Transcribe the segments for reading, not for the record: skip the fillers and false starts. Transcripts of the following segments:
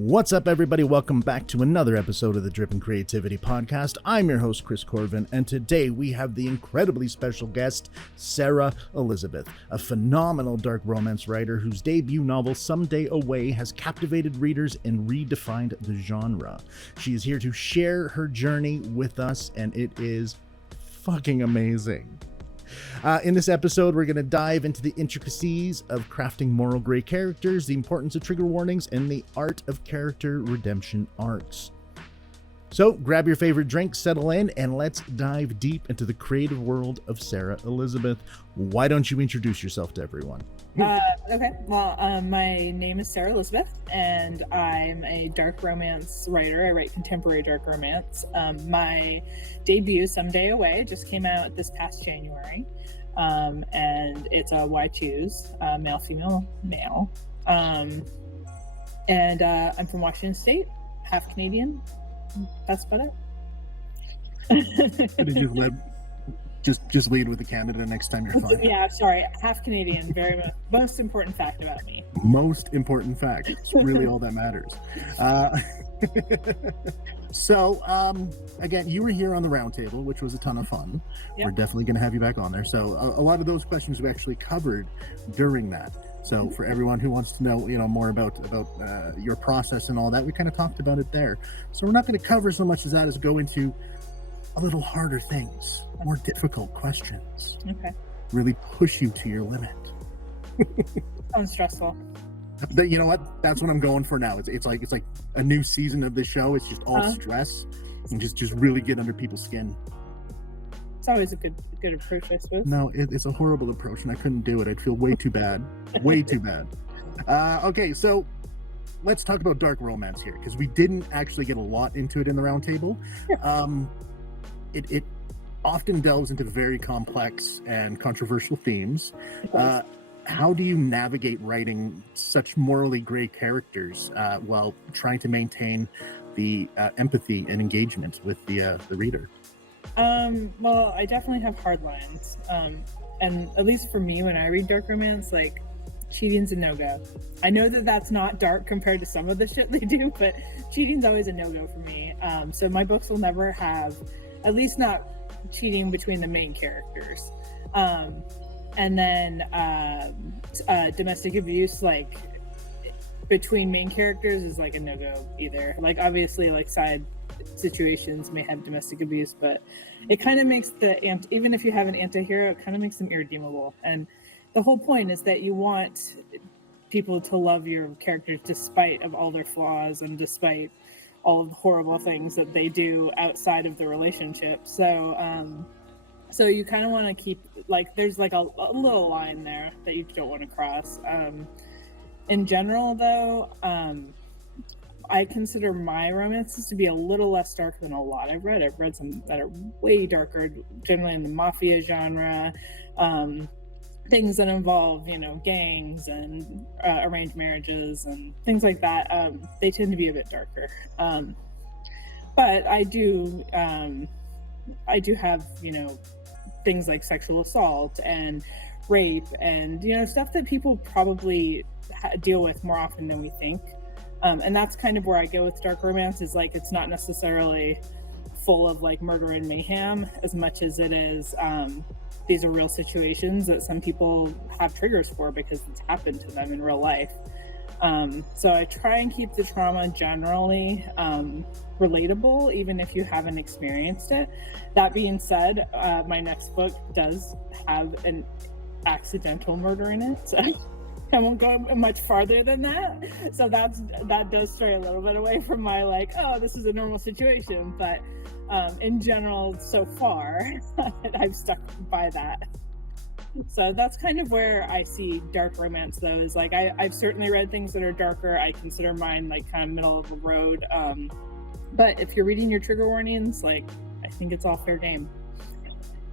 What's up, everybody? Welcome back to another episode of the Drippin' Creativity Podcast. I'm your host, Chris Corvan, and today we have the incredibly special guest, Sara Elisabeth, a phenomenal dark romance writer whose debut novel, Someday Away, has captivated readers and redefined the genre. She is here to share her journey with us, and it is fucking amazing. In this episode, we're going to dive into the intricacies of crafting moral gray characters, the importance of trigger warnings, and the art of character redemption arcs. So grab your favorite drink, settle in, and let's dive deep into the creative world of Sara Elisabeth. Why don't you introduce yourself to everyone? Okay. Well, my name is Sara Elisabeth, and I'm a dark romance writer. I write contemporary dark romance. My debut, Someday Away, just came out this past January, and it's a why choose, male, female, male. And I'm from Washington State, half Canadian. That's about it. Just lead with the Canada next time you're fine. Yeah, sorry, half Canadian. Very most important fact about me. Most important fact. It's really all that matters. So again, you were here on the roundtable, which was a ton of fun. Yep. We're definitely going to have you back on there. So a lot of those questions we actually covered during that. So for everyone who wants to know, more about your process and all that, we kind of talked about it there. So we're not going to cover so much as that as go into a little harder things, more difficult questions. Okay. Really push you to your limit. Sounds stressful. But you know what? That's what I'm going for now. It's like a new season of the show. It's just all stress and just really get under people's skin. It's always a good approach, I suppose. No, it's a horrible approach, and I couldn't do it. I'd feel way too bad. Way too bad. Okay, so let's talk about dark romance here, because we didn't actually get a lot into it in the roundtable. It often delves into very complex and controversial themes. How do you navigate writing such morally gray characters while trying to maintain the empathy and engagement with the reader? Well, I definitely have hard lines. And at least for me, when I read dark romance, like, cheating's a no-go. I know that that's not dark compared to some of the shit they do, but cheating's always a no-go for me. So my books will never have, at least not cheating between the main characters. And then domestic abuse, like, between main characters is like a no-go either. Like, obviously, like, side situations may have domestic abuse, but it kind of makes even if you have an anti-hero, it kind of makes them irredeemable. And the whole point is that you want people to love your characters despite of all their flaws and despite all of the horrible things that they do outside of the relationship. So you kind of want to keep, like, there's like a little line there that you don't want to cross. In general, though, I consider my romances to be a little less dark than a lot I've read. I've read some that are way darker, generally in the mafia genre, things that involve, gangs and arranged marriages and things like that. They tend to be a bit darker. But I do have, things like sexual assault and rape and, stuff that people probably deal with more often than we think. And that's kind of where I go with dark romance, is like, it's not necessarily full of like murder and mayhem as much as it is, these are real situations that some people have triggers for because it's happened to them in real life. So I try and keep the trauma generally relatable, even if you haven't experienced it. That being said, my next book does have an accidental murder in it, so I won't go much farther than that. So that does stray a little bit away from my, like, oh, this is a normal situation. But in general, so far, I've stuck by that. So that's kind of where I see dark romance, though, is like, I've certainly read things that are darker. I consider mine like kind of middle of the road. But if you're reading your trigger warnings, like, I think it's all fair game.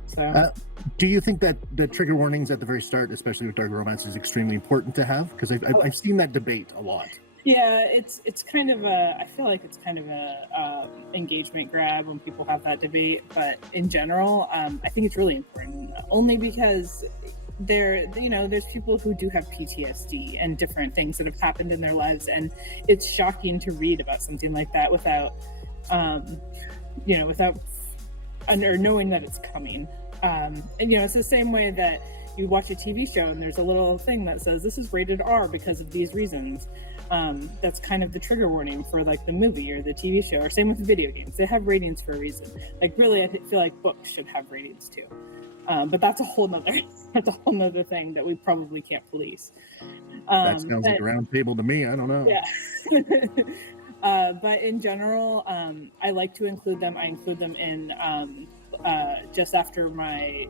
So, do you think that the trigger warnings at the very start, especially with dark romance, is extremely important to have? Because I've seen that debate a lot. Yeah, it's kind of I feel like it's kind of a engagement grab when people have that debate. But in general, I think it's really important, only because there's people who do have PTSD and different things that have happened in their lives, and it's shocking to read about something like that without without or knowing that it's coming. And it's the same way that you watch a TV show and there's a little thing that says this is rated R because of these reasons. That's kind of the trigger warning for like the movie or the TV show, or same with video games. They have ratings for a reason. Like really, I feel like books should have ratings too. But that's a whole nother thing that we probably can't police. That sounds like a round table to me. I don't know. Yeah. But in general, I like to include them. I include them in just after my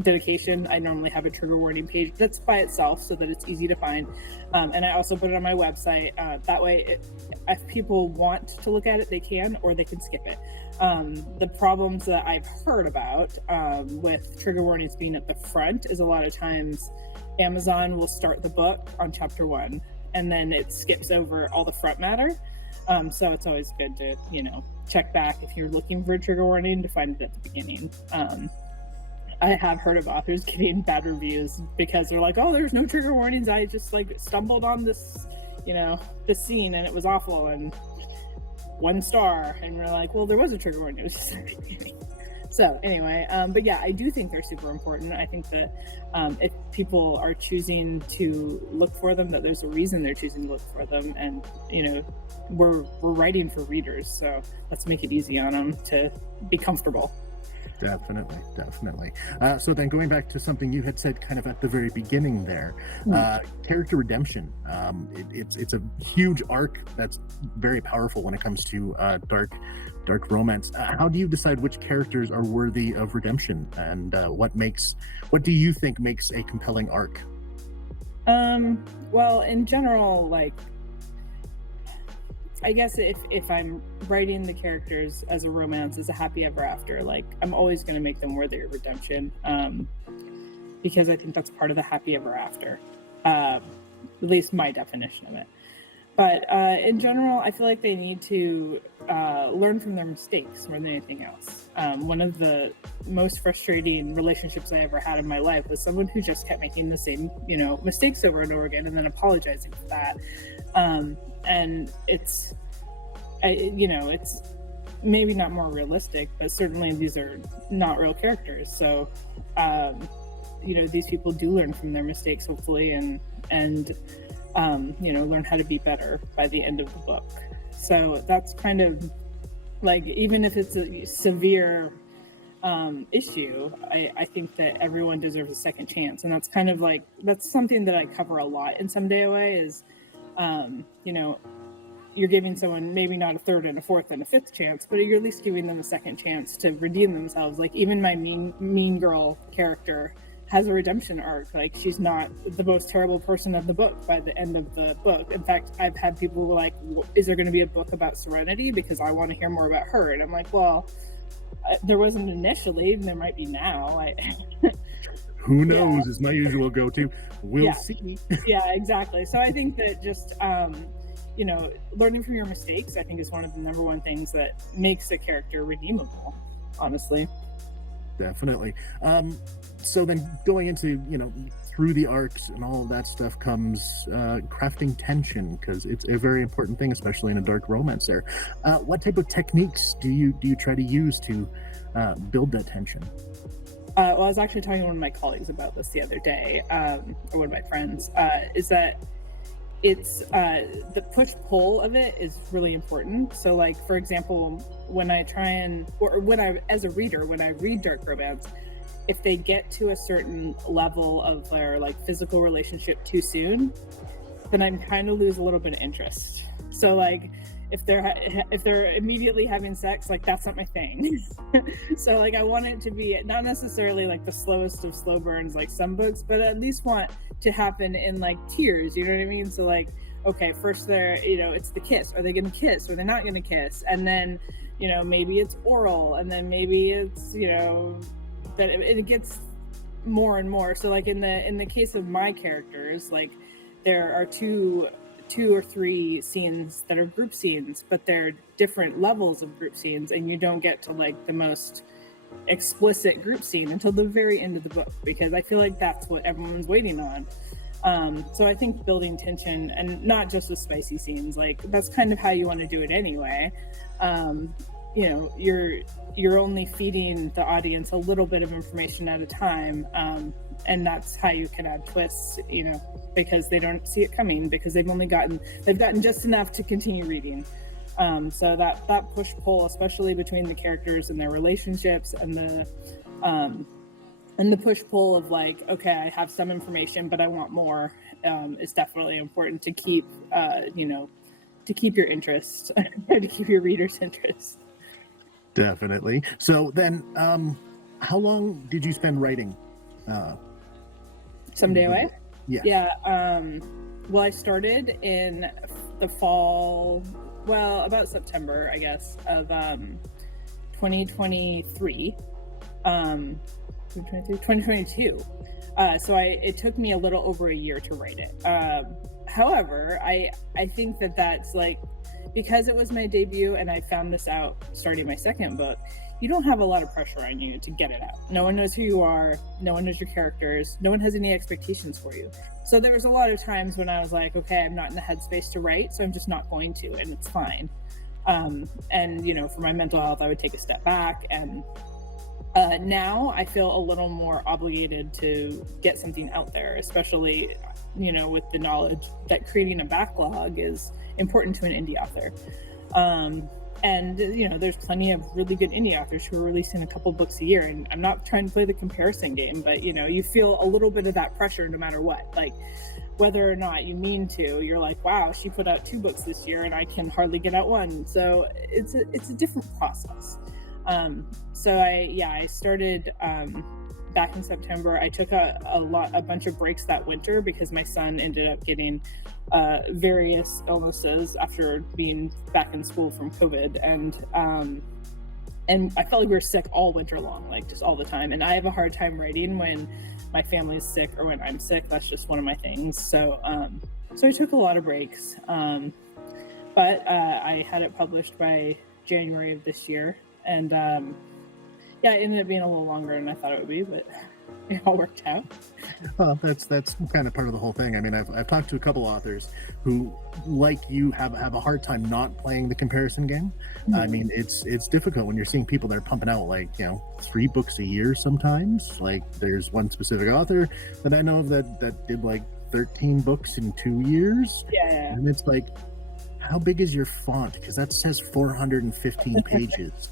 dedication. I normally have a trigger warning page that's by itself so that it's easy to find. And I also put it on my website. That way, if people want to look at it, they can, or they can skip it. The problems that I've heard about with trigger warnings being at the front is a lot of times Amazon will start the book on chapter 1 and then it skips over all the front matter. So it's always good to, check back if you're looking for a trigger warning to find it at the beginning. I have heard of authors getting bad reviews because they're like, oh, there's no trigger warnings. I just stumbled on this, this scene and it was awful and 1 star. And we're like, well, there was a trigger warning. It was just at the beginning. So anyway, but yeah, I do think they're super important. I think that if people are choosing to look for them, that there's a reason they're choosing to look for them. And, we're writing for readers, so let's make it easy on them to be comfortable. Definitely. So then going back to something you had said kind of at the very beginning there, character redemption. It's a huge arc that's very powerful when it comes to dark romance. How do you decide which characters are worthy of redemption, and what do you think makes a compelling arc? Well, in general, I guess if I'm writing the characters as a romance, as a happy ever after, I'm always going to make them worthy of redemption, because I think that's part of the happy ever after, at least my definition of it. But in general, I feel like they need to learn from their mistakes more than anything else. One of the most frustrating relationships I ever had in my life was someone who just kept making the same, mistakes over and over again and then apologizing for that. And it's maybe not more realistic, but certainly these are not real characters. So, these people do learn from their mistakes, hopefully, and learn how to be better by the end of the book. So that's kind of even if it's a severe issue, I think that everyone deserves a second chance. And that's kind of that's something that I cover a lot in Someday Away is, you're giving someone maybe not a third and a fourth and a fifth chance, but you're at least giving them a second chance to redeem themselves. Even my mean girl character has a redemption arc. She's not the most terrible person of the book by the end of the book. In fact, I've had people who are is there going to be a book about Serenity? Because I want to hear more about her. And I'm like, well, there wasn't initially, and there might be now. Who knows is my usual go-to. We'll see. Yeah, exactly. So I think that just, learning from your mistakes, I think is one of the number one things that makes a character redeemable, honestly. Definitely. So then going into, through the arcs and all of that stuff comes crafting tension, because it's a very important thing, especially in a dark romance there. What type of techniques do you try to use to build that tension? Well, I was actually talking to one of my colleagues about this the other day, or one of my friends, is that it's the push-pull of it is really important. So for example, when I as a reader, when I read dark romance, if they get to a certain level of their physical relationship too soon, then I kind of lose a little bit of interest. So if they're immediately having sex, that's not my thing. So I want it to be not necessarily the slowest of slow burns like some books, but at least want to happen in tiers, you know what I mean? So okay, first they're, it's the kiss. Are they gonna kiss? Are they not gonna kiss? And then, maybe it's oral, and then maybe it's, but it gets more and more. So in the case of my characters, there are two or three scenes that are group scenes, but they're different levels of group scenes, and you don't get to the most explicit group scene until the very end of the book, because I feel like that's what everyone's waiting on. So I think building tension, and not just with spicy scenes, like that's kind of how you want to do it anyway. You know, you're only feeding the audience a little bit of information at a time, and that's how you can add twists, you know, because they don't see it coming, because they've gotten just enough to continue reading. So that push-pull, especially between the characters and their relationships, and the push-pull of like, okay, I have some information, but I want more, is definitely important to keep, to keep your interest, to keep your readers' interest. Definitely. So then, how long did you spend writing? Someday Away? Yeah. Yeah. Well, I started in the fall, about September, I guess, of 2023. 2022. So it took me a little over a year to write it. However, I think that's like, because it was my debut and I found this out starting my second book, you don't have a lot of pressure on you to get it out. No one knows who you are. No one knows your characters. No one has any expectations for you. So there was a lot of times when I was like, okay, I'm not in the headspace to write, so I'm just not going to, and it's fine. And, you know, for my mental health, I would take a step back. And now I feel a little more obligated to get something out there, especially, you know, with the knowledge that creating a backlog is important to an indie author. And, you know, there's plenty of really good indie authors who are releasing a couple books a year. And I'm not trying to play the comparison game, but, you know, you feel a little bit of that pressure no matter what. Like, whether or not you mean to, you're like, wow, she put out 2 books this year and I can hardly get out 1. So it's a different process. So I started back in September. I took a bunch of breaks that winter because my son ended up getting various illnesses after being back in school from COVID, and I felt like we were sick all winter long, like just all the time. And I have a hard time writing when my family is sick or when I'm sick. That's just one of my things. So I took a lot of breaks, but I had it published by January of this year. And it ended up being a little longer than I thought it would be, but it all worked out. Well, that's kind of part of the whole thing. I mean, I've talked to a couple authors who, like you, have a hard time not playing the comparison game. Mm-hmm. I mean, it's difficult when you're seeing people that are pumping out, like, you know, 3 books a year sometimes. Like, there's one specific author that I know of that did like 13 books in 2 years. Yeah. And it's like, how big is your font? Because that says 415 pages.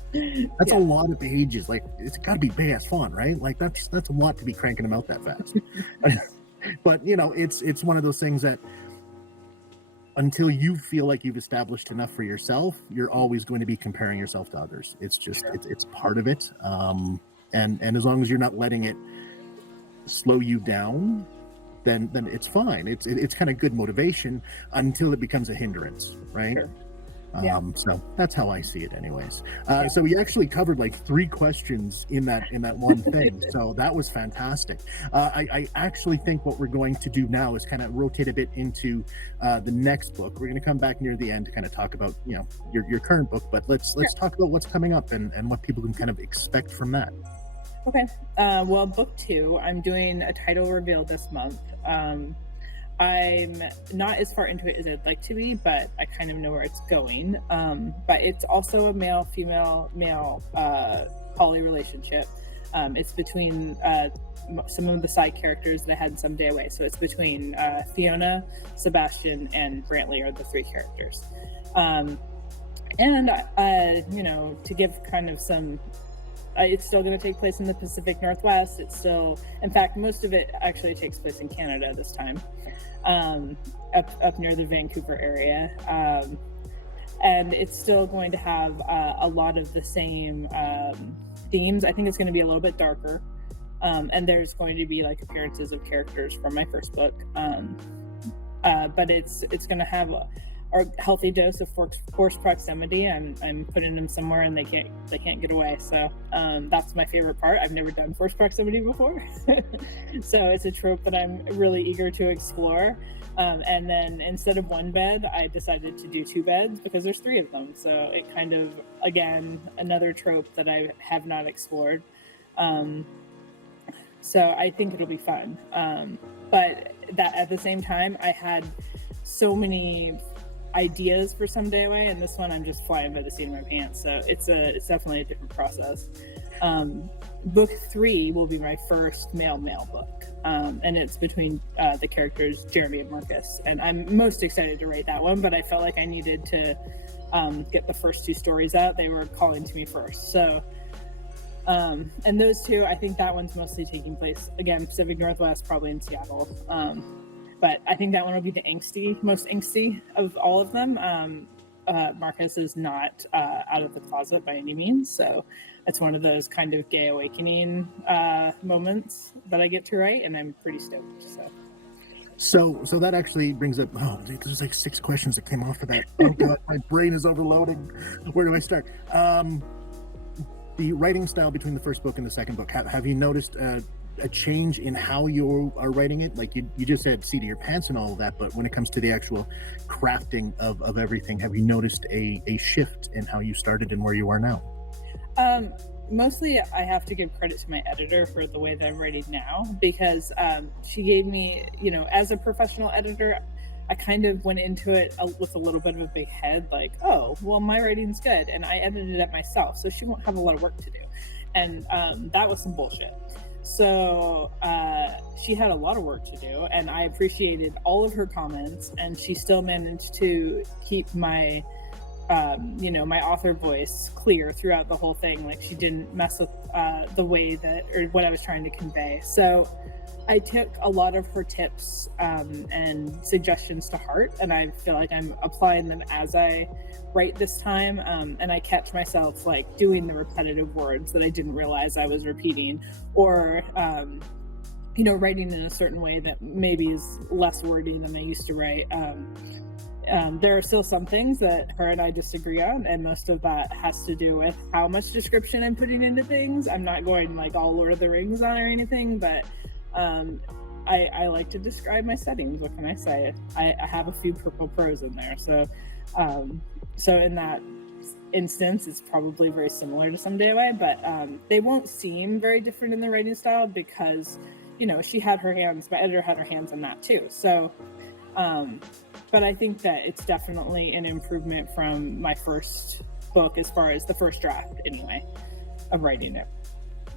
That's a lot of pages. Like, it's got to be big ass font, right? Like, that's a lot to be cranking them out that fast. But, you know, it's one of those things that until you feel like you've established enough for yourself, you're always going to be comparing yourself to others. It's just, it's part of it. And as long as you're not letting it slow you down, then it's fine. It's kind of good motivation until it becomes a hindrance, right? Sure. Yeah. So that's how I see it anyways. So we actually covered like 3 questions in that one thing. So that was fantastic. I actually think what we're going to do now is kind of rotate a bit into the next book. We're going to come back near the end to kind of talk about, you know, your current book, but let's talk about what's coming up and what people can kind of expect from that. Okay. Well, book 2, I'm doing a title reveal this month. I'm not as far into it as I'd like to be, but I kind of know where it's going. But it's also a male-female poly relationship. It's between some of the side characters that I had Someday Away. So it's between Fiona, Sebastian, and Brantley are the 3 characters. And you know, to give kind of some, it's still going to take place in the Pacific Northwest. It's still, in fact, most of it actually takes place in Canada this time, up near the Vancouver area. And it's still going to have a lot of the same themes. I think it's going to be a little bit darker. And there's going to be like appearances of characters from my first book. But it's going to have healthy dose of forced proximity. I'm putting them somewhere and they can't get away. So that's my favorite part. I've never done forced proximity before. So it's a trope that I'm really eager to explore. And then instead of one bed, I decided to do 2 beds because there's 3 of them. So it kind of, again, another trope that I have not explored. So I think it'll be fun. But that at the same time, I had so many ideas for Someday Away, and this one I'm just flying by the seat of my pants. So it's definitely a different process. Book 3 will be my first male book, and it's between the characters Jeremy and Marcus, and I'm most excited to write that one, but I felt like I needed to get the first 2 stories out. They were calling to me first. So and those 2, I think that one's mostly taking place, again, Pacific Northwest, probably in Seattle. But I think that one will be the most angsty of all of them. Marcus is not out of the closet by any means, so it's one of those kind of gay awakening moments that I get to write, and I'm pretty stoked. So that actually brings up, there's like 6 questions that came off of that. Oh God, my brain is overloading. Where do I start? The writing style between the first book and the second book, have you noticed a change in how you are writing it? Like you just said seat of your pants and all of that, but when it comes to the actual crafting of everything, have you noticed a shift in how you started and where you are now? Mostly I have to give credit to my editor for the way that I'm writing now, because she gave me, as a professional editor, I kind of went into it with a little bit of a big head, like, oh, well, my writing's good, and I edited it myself, so she won't have a lot of work to do. And that was some bullshit. So she had a lot of work to do, and I appreciated all of her comments, and she still managed to keep my my author voice clear throughout the whole thing. Like, she didn't mess with the way that, or what I was trying to convey. So I took a lot of her tips and suggestions to heart, and I feel like I'm applying them as I write this time. And I catch myself like doing the repetitive words that I didn't realize I was repeating, or writing in a certain way that maybe is less wordy than I used to write. There are still some things that her and I disagree on, and most of that has to do with how much description I'm putting into things. I'm not going like all Lord of the Rings on or anything, but I like to describe my settings. What can I say? I have a few purple prose in there. So in that instance, it's probably very similar to Someday Away, but they won't seem very different in the writing style because, she had her hands, my editor had her hands on that too. So, but I think that it's definitely an improvement from my first book, as far as the first draft anyway, of writing it.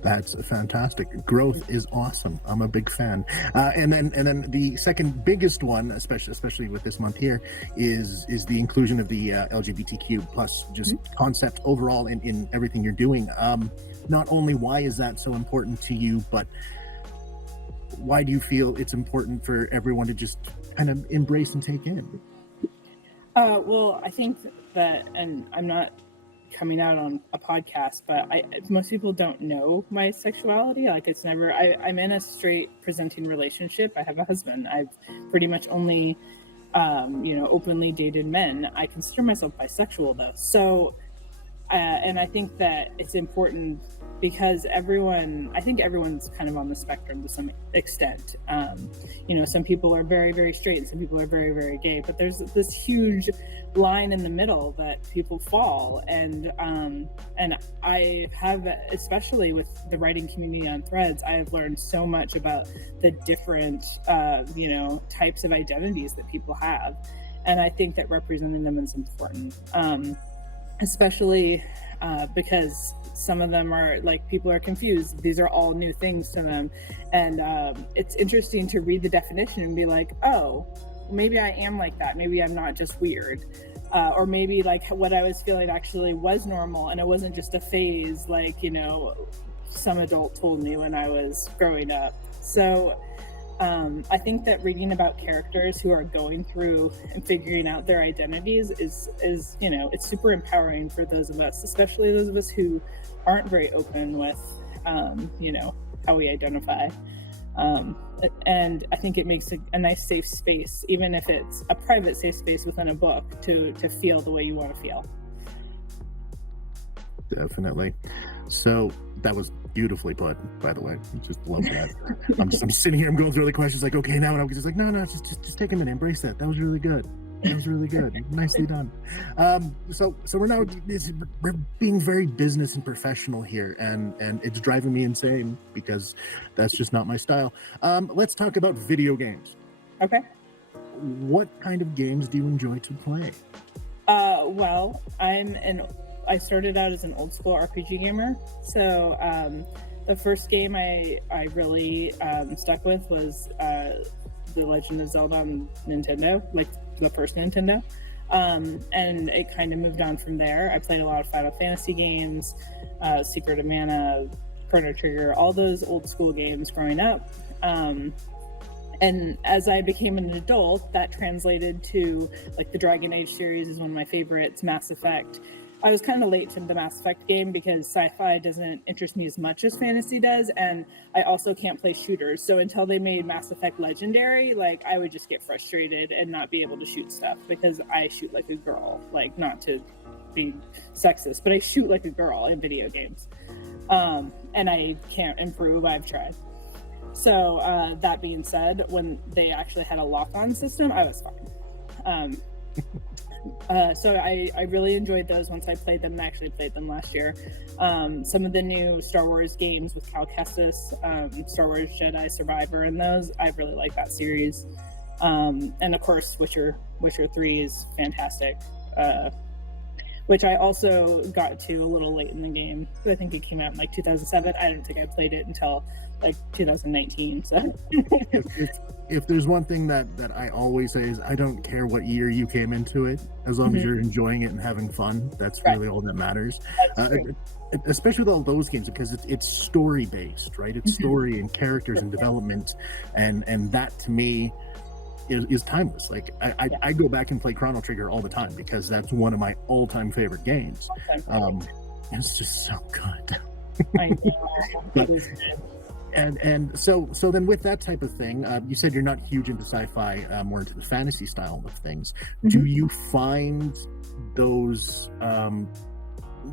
That's fantastic. Growth is awesome. I'm a big fan. And then the second biggest one, especially with this month here, is the inclusion of the LGBTQ plus just concept overall in everything you're doing. Not only why is that so important to you, but why do you feel it's important for everyone to just kind of embrace and take in? Well, I think that, and I'm not coming out on a podcast, but most people don't know my sexuality. Like, it's never, I'm in a straight presenting relationship. I have a husband. I've pretty much only openly dated men. I consider myself bisexual though. So and I think that it's important because I think everyone's kind of on the spectrum to some extent. Some people are very, very straight and some people are very, very gay, but there's this huge line in the middle that people fall. And I have, especially with the writing community on Threads, I have learned so much about the different, types of identities that people have. And I think that representing them is important. Especially because some of them are like, people are confused. These are all new things to them. And it's interesting to read the definition and be like, oh, maybe I am like that. Maybe I'm not just weird. Or maybe like what I was feeling actually was normal and it wasn't just a phase like, some adult told me when I was growing up. So I think that reading about characters who are going through and figuring out their identities is it's super empowering for those of us, especially those of us who aren't very open with, how we identify. And I think it makes a nice safe space, even if it's a private safe space within a book, to feel the way you want to feel. Definitely. So that was beautifully put, by the way. I just love that. I'm sitting here, I'm going through the questions like, okay, now, and I'm just like, no, just take a minute, embrace that. That was really good. That was really good. Nicely done. So we're being very business and professional here, and it's driving me insane because that's just not my style. Let's talk about video games. Okay. What kind of games do you enjoy to play? Well, I started out as an old school RPG gamer. So the first game I really stuck with was The Legend of Zelda on Nintendo, like the first Nintendo. And it kind of moved on from there. I played a lot of Final Fantasy games, Secret of Mana, Chrono Trigger, all those old school games growing up. And as I became an adult, that translated to like the Dragon Age series is one of my favorites, Mass Effect. I was kind of late to the Mass Effect game because sci-fi doesn't interest me as much as fantasy does, and I also can't play shooters. So until they made Mass Effect Legendary, like I would just get frustrated and not be able to shoot stuff because I shoot like a girl. Like, not to be sexist, but I shoot like a girl in video games, and I can't improve. I've tried. So that being said, when they actually had a lock-on system, I was fine. So I really enjoyed those once I played them, and actually played them last year. Some of the new Star Wars games with Cal Kestis, Star Wars Jedi Survivor, and those, I really like that series. And of course, Witcher 3 is fantastic, which I also got to a little late in the game. I think it came out in like 2007. I don't think I played it until like 2019. So if there's one thing that I always say is I don't care what year you came into it, as long as you're enjoying it and having fun. That's really all that matters. Especially with all those games, because it's story based, right? It's story and characters and development, and that to me is timeless. Like I go back and play Chrono Trigger all the time because that's one of my all-time favorite games. It's just so good. I know. And so then with that type of thing, you said you're not huge into sci-fi, more into the fantasy style of things. Do you find those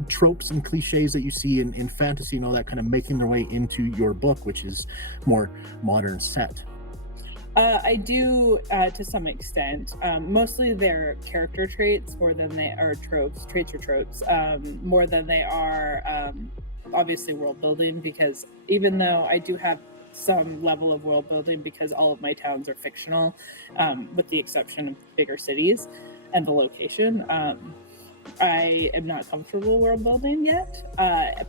tropes and cliches that you see in fantasy and all that kind of making their way into your book, which is more modern set? I do to some extent. Mostly they're character traits more than they are tropes, more than they are obviously world building, because even though I do have some level of world building because all of my towns are fictional, with the exception of bigger cities and the location, I am not comfortable world building yet,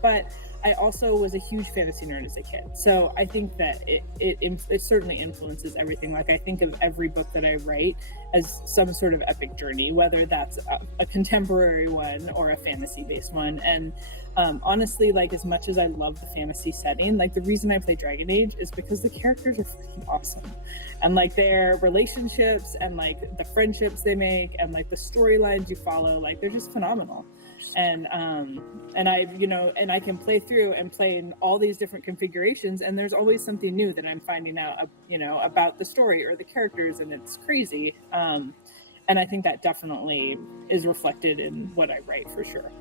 but I also was a huge fantasy nerd as a kid, so I think that it certainly influences everything. Like, I think of every book that I write as some sort of epic journey, whether that's a contemporary one or a fantasy-based one. And honestly, like, as much as I love the fantasy setting, like, the reason I play Dragon Age is because the characters are freaking awesome, and like their relationships and like the friendships they make and like the storylines you follow, like, they're just phenomenal. And I can play through and play in all these different configurations, and there's always something new that I'm finding out, about the story or the characters, and it's crazy. And I think that definitely is reflected in what I write, for sure.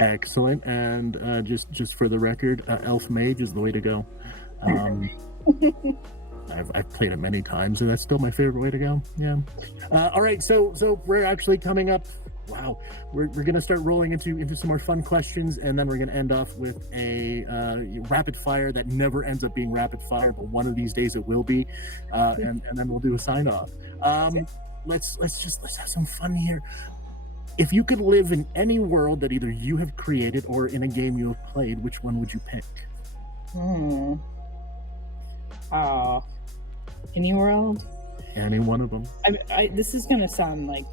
Excellent. And just for the record, Elf Mage is the way to go. I've played it many times, and that's still my favorite way to go. Yeah. All right. So we're actually coming up. Wow. We're going to start rolling into some more fun questions, and then we're going to end off with a rapid fire that never ends up being rapid fire, but one of these days it will be. And then we'll do a sign off. Let's have some fun here. If you could live in any world that either you have created or in a game you have played, which one would you pick? Any world? Any one of them. This is going to sound like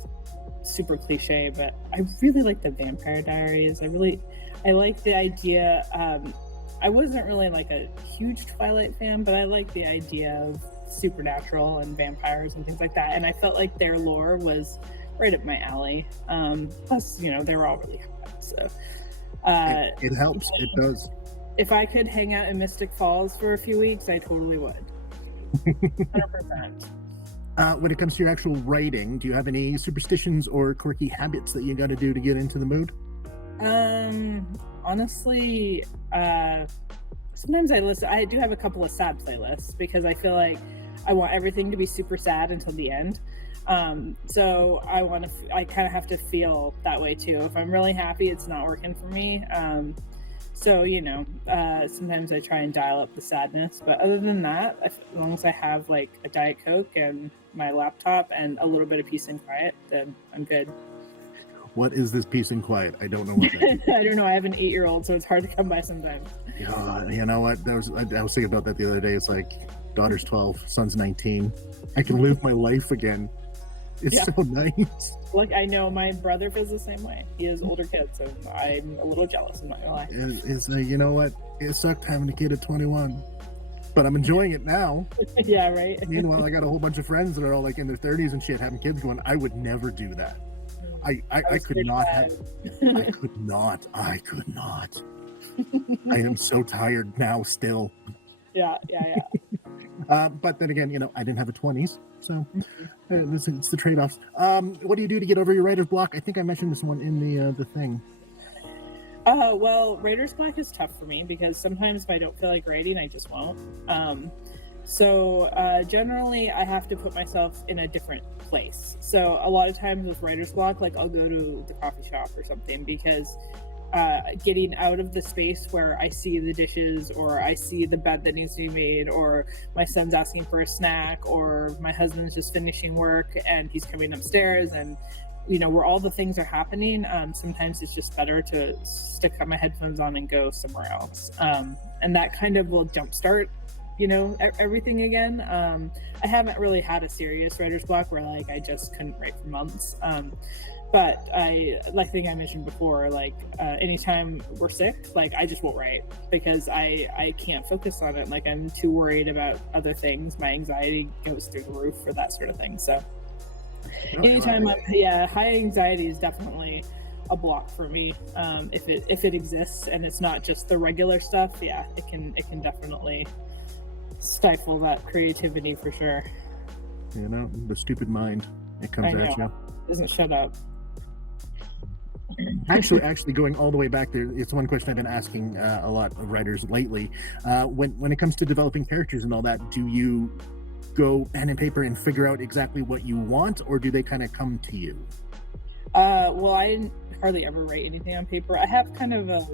super cliche, but I really like the Vampire Diaries. I like the idea. I wasn't really like a huge Twilight fan, but I like the idea of supernatural and vampires and things like that. And I felt like their lore was right up my alley. Plus, they were all really hot. So it helps. It does. if I could hang out in Mystic Falls for a few weeks, I totally would. 100%. When it comes to your actual writing, do you have any superstitions or quirky habits that you got to do to get into the mood? Honestly, sometimes I do have a couple of sad playlists because I feel like I want everything to be super sad until the end. So I kind of have to feel that way too. If I'm really happy, it's not working for me. So, sometimes I try and dial up the sadness, but other than that, as long as I have like a Diet Coke and my laptop and a little bit of peace and quiet, then I'm good. What is this peace and quiet? I don't know what that is. I don't know. I have an 8-year-old, so it's hard to come by sometimes. You know what? I was thinking about that the other day. It's like, daughter's 12, son's 19. I can live my life again. It's so nice. Like, I know my brother feels the same way. He has older kids, and I'm a little jealous, I'm not gonna lie. You know what? It sucked having a kid at 21, but I'm enjoying it now. Yeah, right. Meanwhile, I got a whole bunch of friends that are all like in their 30s and shit having kids going, I would never do that. I could not have. I could not. I am so tired now still. Yeah. But then again, I didn't have a 20s, so it's the trade-offs. What do you do to get over your writer's block? I think I mentioned this one in the thing. Well, writer's block is tough for me because sometimes if I don't feel like writing, I just won't. So generally, I have to put myself in a different place. So a lot of times with writer's block, like I'll go to the coffee shop or something because getting out of the space where I see the dishes or I see the bed that needs to be made or my son's asking for a snack or my husband's just finishing work and he's coming upstairs and where all the things are happening, sometimes it's just better to stick my headphones on and go somewhere else, and that kind of will jumpstart everything again. I haven't really had a serious writer's block where like I just couldn't write for months. But I think I mentioned before, like anytime we're sick, like I just won't write because I can't focus on it. Like I'm too worried about other things. My anxiety goes through the roof for that sort of thing. So anytime high anxiety is definitely a block for me. If it exists and it's not just the regular stuff, it can definitely stifle that creativity for sure. The stupid mind, it comes at you. It doesn't shut up. Actually going all the way back there, it's one question I've been asking a lot of writers lately. When it comes to developing characters and all that, do you go pen and paper and figure out exactly what you want, or do they kind of come to you? Well, I hardly ever write anything on paper. I have kind of a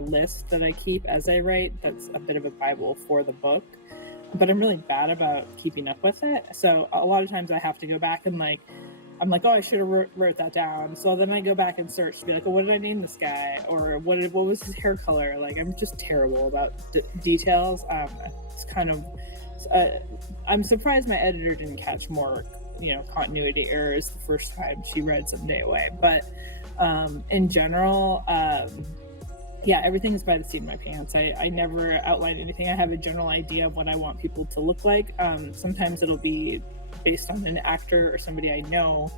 list that I keep as I write that's a bit of a Bible for the book, but I'm really bad about keeping up with it. So a lot of times I have to go back and I'm like, oh, I should have wrote that down. So then I go back and search to be like, oh, what did I name this guy? Or what was his hair color? Like, I'm just terrible about details. It's kind of, I'm surprised my editor didn't catch more, continuity errors the first time she read Someday Away. But in general, everything is by the seat of my pants. I never outline anything. I have a general idea of what I want people to look like. Sometimes it'll be based on an actor or somebody I know,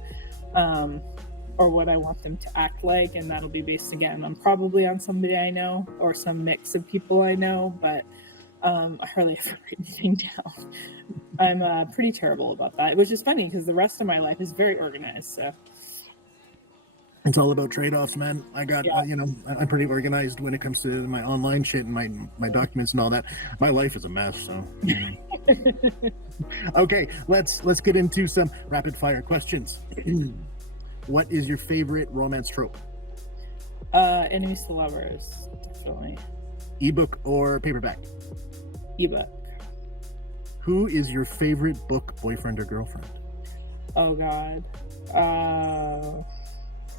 or what I want them to act like, and that'll be based again on probably on somebody I know or some mix of people I know, but I hardly ever write anything down. I'm pretty terrible about that, which is funny because the rest of my life is very organized. So it's all about trade-offs, man. I got, I'm pretty organized when it comes to my online shit and my documents and all that. My life is a mess, so. Okay, let's get into some rapid-fire questions. What is your favorite romance trope? Enemies to lovers, definitely. Ebook or paperback? Ebook. Who is your favorite book boyfriend or girlfriend? Oh, God.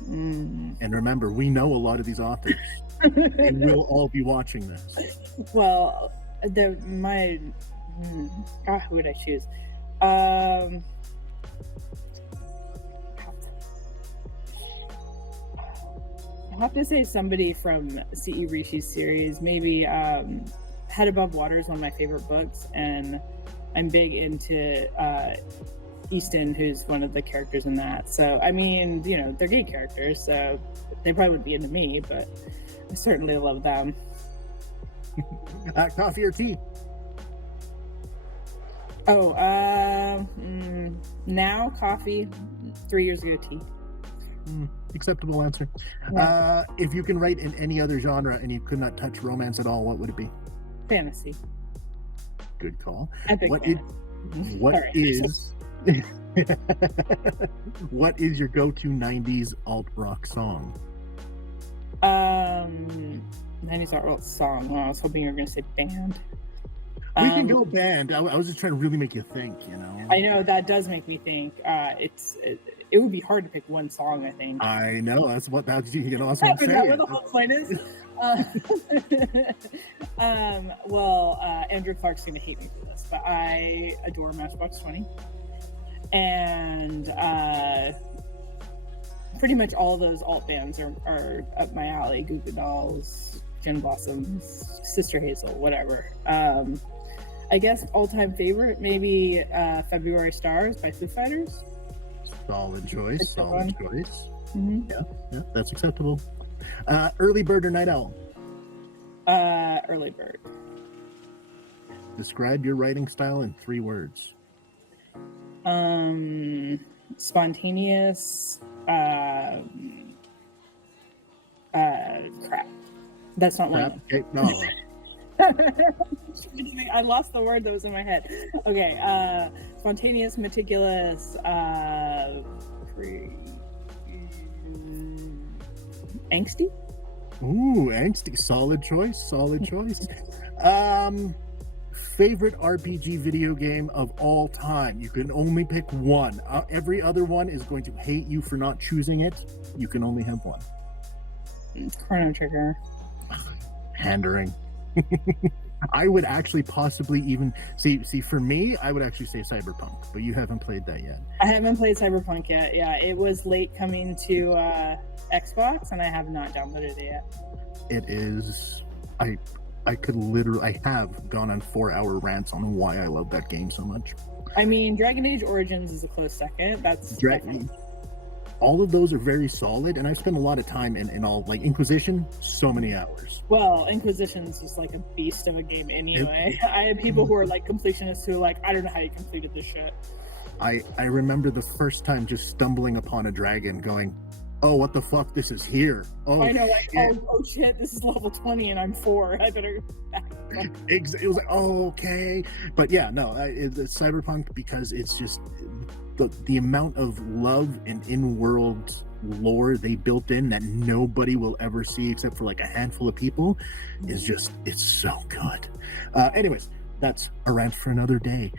And remember, we know a lot of these authors, and we'll all be watching this. Well, who would I choose? I have to say somebody from C.E. Rishi's series. Maybe Head Above Water is one of my favorite books, and I'm big into Easton, who's one of the characters in that. So I mean, you know, they're gay characters, so they probably would be into me, but I certainly love them. Coffee or tea? Oh, now coffee. 3 years ago, tea. Acceptable answer. Yeah. If you can write in any other genre and you could not touch romance at all, what would it be? Fantasy. Good call. Epic What fantasy. What is your go-to 90s alt rock song? 90s art world song. Oh, I was hoping you were going to say band. We can go band. I was just trying to really make you think, you know. I know that does make me think. It would be hard to pick one song, I think. I know that's what you can also say. Is that what the whole point is? Well, Andrew Clark's going to hate me for this, but I adore Matchbox 20, and pretty much all of those alt bands are up my alley. Goo Goo Dolls, Gin Blossoms, Sister Hazel, whatever. I guess all-time favorite, maybe February Stars by Foo Fighters. Solid choice. Solid choice. Mm-hmm. Yeah, that's acceptable. Early bird or night owl? Early bird. Describe your writing style in 3 words. Spontaneous. Crap. That's not Crap. one. Okay, no. I lost the word that was in my head. Okay. Spontaneous, meticulous, angsty. Ooh, angsty. Solid choice. Favorite RPG video game of all time? You can only pick one. Every other one is going to hate you for not choosing it. You can only have one. Chrono Trigger. Pandering. I would actually possibly even see for me, I would actually say Cyberpunk, but you haven't played that yet. I haven't played Cyberpunk yet. Yeah, it was late coming to Xbox, and I have not downloaded it yet. It is. I have gone on 4-hour rants on why I love that game so much. I mean, Dragon Age Origins is a close second. That's all of those are very solid, and I've spent a lot of time in all, like Inquisition, so many hours. Well, Inquisition's just like a beast of a game anyway. I had people who are like completionists who are like, I don't know how you completed this shit. I remember the first time just stumbling upon a dragon going, oh, what the fuck, this is here. Oh, I know, like, shit. oh shit, this is level 20 and I'm 4. I better... It was like, oh, okay. But yeah, no, it's Cyberpunk, because it's just the amount of love and in-world lore they built in that nobody will ever see except for like a handful of people is just, it's so good. Anyways, that's a rant for another day.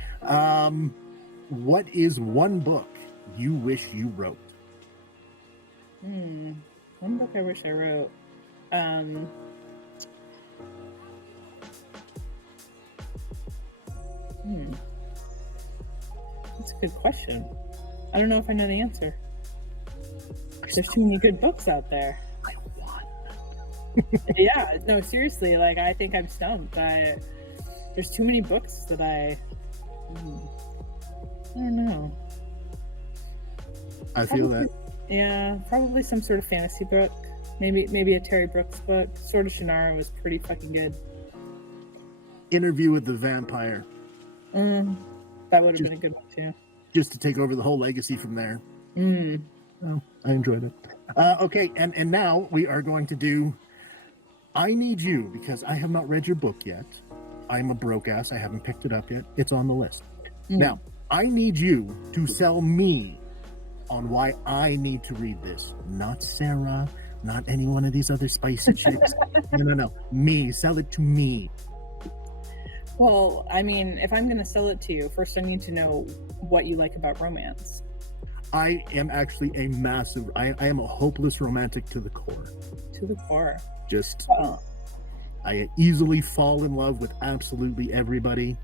What is one book you wish you wrote? One book I wish I wrote. That's a good question. I don't know if I know the answer. There's too many good books out there. I won. Yeah, no, seriously, like, I think I'm stumped. There's too many books that I don't know. I feel that. Yeah, probably some sort of fantasy book. Maybe a Terry Brooks book. Sword of Shannara was pretty fucking good. Interview with the Vampire. That would have been a good one too. Just to take over the whole legacy from there. Oh, I enjoyed it. Okay, and now we are going to do I Need You, because I have not read your book yet. I'm a broke ass. I haven't picked it up yet. It's on the list. Now, I need you to sell me on why I need to read this. Not Sara, not any one of these other spicy chicks. No. Me. Sell it to me. Well, I mean, if I'm going to sell it to you, first I need to know what you like about romance. I am actually I am a hopeless romantic to the core. To the core. Just, I easily fall in love with absolutely everybody,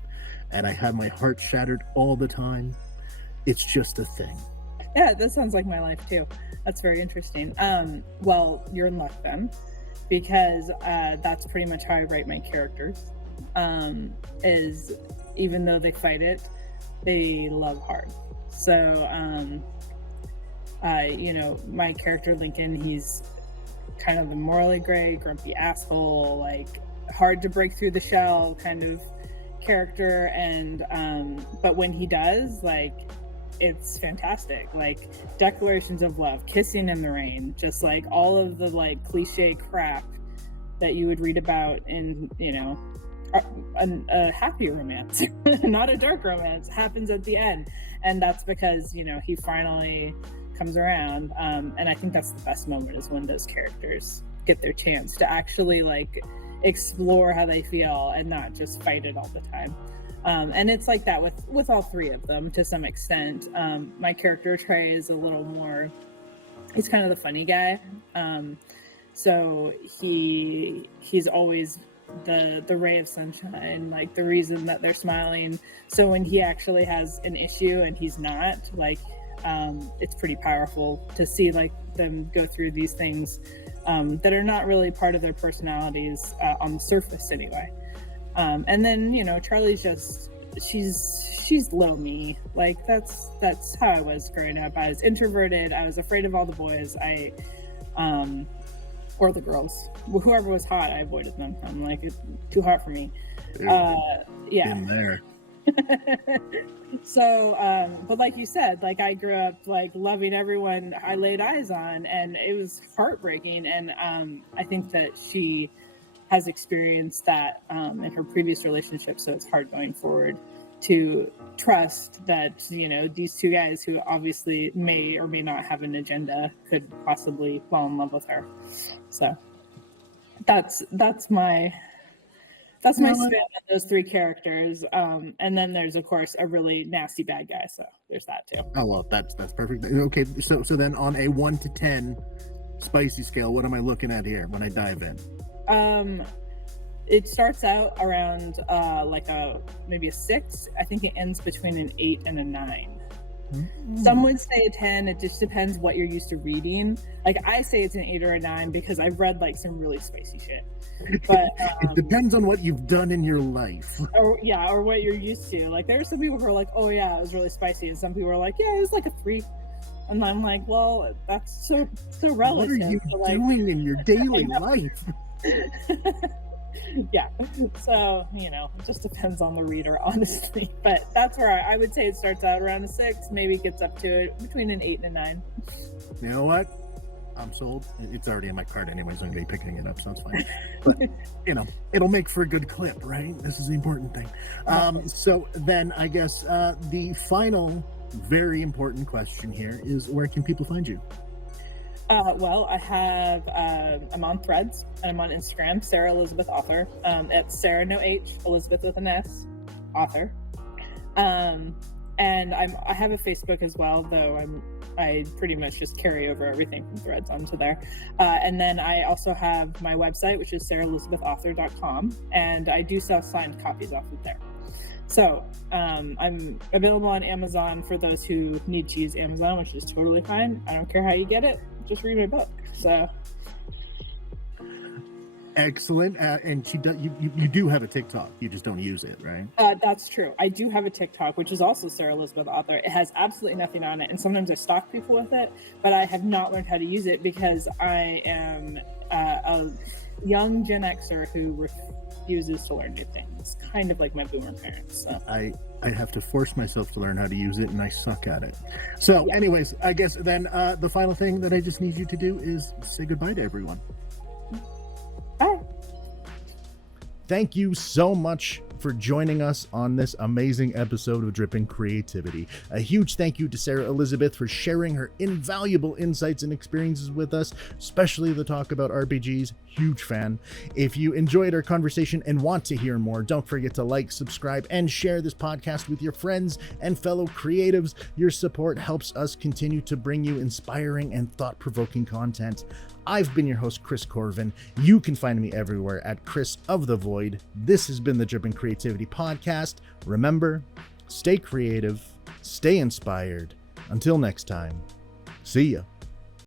and I have my heart shattered all the time. It's just a thing. Yeah, that sounds like my life too. That's very interesting. Well, you're in luck then, because that's pretty much how I write my characters. Is even though they fight it, they love hard. So, my character Lincoln, he's kind of the morally gray, grumpy asshole, like hard to break through the shell kind of character. And but when he does, like, it's fantastic. Like declarations of love, kissing in the rain, just like all of the like cliche crap that you would read about in, a happy romance, not a dark romance, happens at the end. And that's because, he finally comes around. And I think that's the best moment, is when those characters get their chance to actually like explore how they feel and not just fight it all the time. And it's like that with all three of them to some extent. My character Trey is a little more, he's kind of the funny guy. So he's always the ray of sunshine, like the reason that they're smiling. So when he actually has an issue and he's not, like, it's pretty powerful to see like them go through these things that are not really part of their personalities on the surface anyway. And then, Charlie's just, she's little me. Like that's how I was growing up. I was introverted. I was afraid of all the boys. Or the girls, whoever was hot, I avoided them. I'm like, it's too hot for me. Yeah. In there. So, but like you said, like I grew up like loving everyone I laid eyes on, and it was heartbreaking. And I think that she has experienced that in her previous relationship, so it's hard going forward to trust that these two guys who obviously may or may not have an agenda could possibly fall in love with her. So that's my spin on those three characters. And then there's of course a really nasty bad guy, so there's that too. Oh well, that's perfect. Okay, so then on a 1 to 10 spicy scale, what am I looking at here when I dive in? It starts out around maybe a 6. I think it ends between an 8 and a 9. Mm-hmm. Some would say a 10. It just depends what you're used to reading. Like I say it's an 8 or a 9 because I've read like some really spicy shit. But it depends on what you've done in your life. Or what you're used to. Like there are some people who are like, oh yeah, it was really spicy, and some people are like, yeah, it was like a 3. And I'm like, well, that's so relative. What are you doing in your daily life? Yeah, so it just depends on the reader, honestly. But that's where I would say it starts out around a 6, maybe it gets up to it between an 8 and a 9. You know what? I'm sold. It's already in my cart anyways. I'm gonna be picking it up, so it's fine. But it'll make for a good clip, right? This is the important thing. So then I guess the final very important question here is, where can people find you? Well, I have, I'm on Threads, and I'm on Instagram, Sara Elisabeth Author. It's Sara, no H, Elisabeth with an S, author. And I have a Facebook as well, though I pretty much just carry over everything from Threads onto there. And then I also have my website, which is saraelisabethauthor.com, and I do sell signed copies off of there. So I'm available on Amazon for those who need to use Amazon, which is totally fine. I don't care how you get it. Just read my book. So excellent. And you do have a TikTok, you just don't use it, right? That's true. I do have a TikTok, which is also Sara Elisabeth Author. It has absolutely nothing on it, and sometimes I stalk people with it, but I have not learned how to use it because I am a young Gen Xer who refuses to learn new things, kind of like my boomer parents. So. I have to force myself to learn how to use it, and I suck at it. So anyways, I guess then the final thing that I just need you to do is say goodbye to everyone. Bye. Thank you so much for joining us on this amazing episode of Dripping Creativity. A huge thank you to Sara Elisabeth for sharing her invaluable insights and experiences with us, especially the talk about RPGs. Huge fan. If you enjoyed our conversation and want to hear more, don't forget to like, subscribe, and share this podcast with your friends and fellow creatives. Your support helps us continue to bring you inspiring and thought-provoking content. I've been your host, Chris Corvan. You can find me everywhere at Chris of the Void. This has been the Dripping Creativity Podcast. Remember, stay creative, stay inspired. Until next time, see ya.